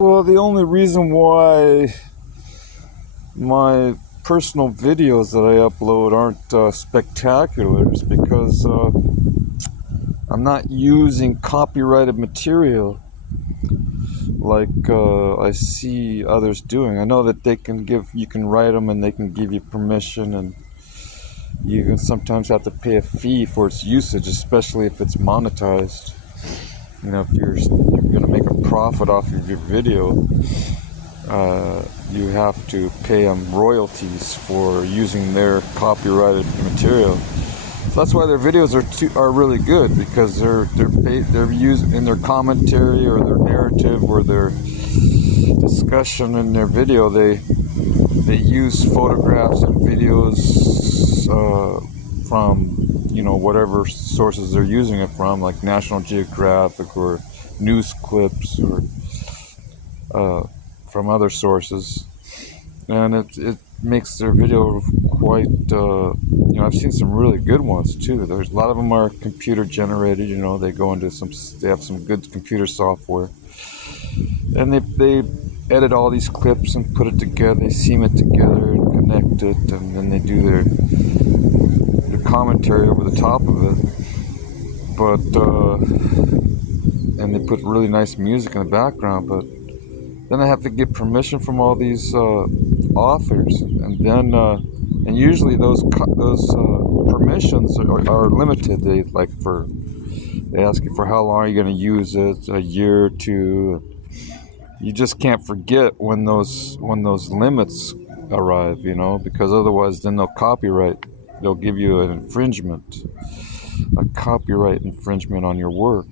Well, the only reason why my personal videos that I upload aren't spectacular is because I'm not using copyrighted material like I see others doing. I know that you can write them and they can give you permission, and you can sometimes have to pay a fee for its usage, especially if it's monetized. If you're going to make a profit off of your video, you have to pay them royalties for using their copyrighted material. So that's why their videos are really good, because they're used in their commentary or their narrative or their discussion in their video. They use photographs and videos from whatever sources they're using it from, like National Geographic or news clips or from other sources, and it makes their video quite. I've seen some really good ones too. There's a lot of them are computer generated. They have some good computer software, and they edit all these clips and put it together. They seam it together and connect it, and then they do their commentary over the top of it. But and they put really nice music in the background, but then I have to get permission from all these authors, and then and usually those permissions are limited. They ask you for how long are you going to use it, a year or two. You just can't forget when those limits arrive, because otherwise then they'll give you an infringement, a copyright infringement on your work.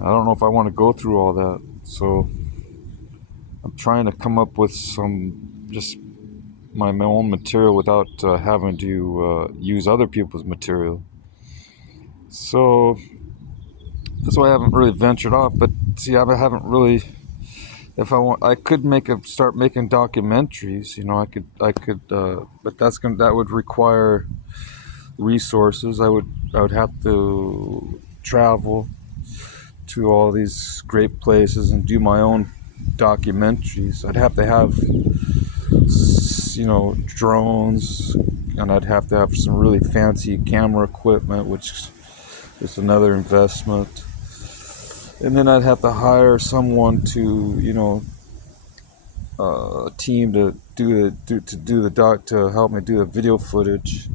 I don't know if I want to go through all that, so I'm trying to come up with just my own material without having to use other people's material. So that's why I haven't really ventured off. But see, I haven't really. If I want, I could start making documentaries. I could, but that would require resources. I would have to travel to all these great places and do my own documentaries. I'd have to have drones, and I'd have to have some really fancy camera equipment, which is another investment. And then I'd have to hire someone to a team to help me do the video footage,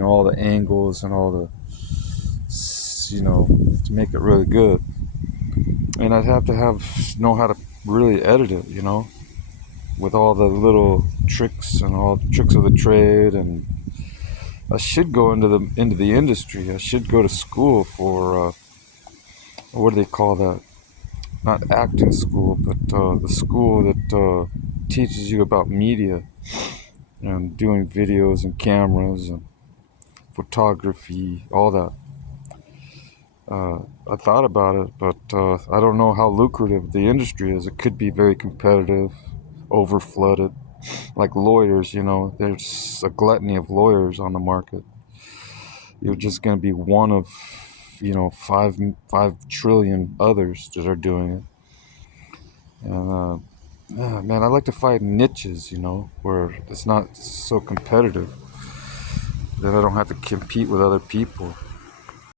all the angles and all the to make it really good. And I'd have to know how to really edit it, with all the little tricks and all the tricks of the trade. And I should go into the industry. I should go to school for what do they call that? Not acting school, but the school that teaches you about media and doing videos and cameras and photography, all that. I thought about it, but I don't know how lucrative the industry is. It could be very competitive, over-flooded. Like lawyers, there's a gluttony of lawyers on the market. You're just going to be one of, 5 trillion others that are doing it. And man, I like to find niches, where it's not so competitive that I don't have to compete with other people.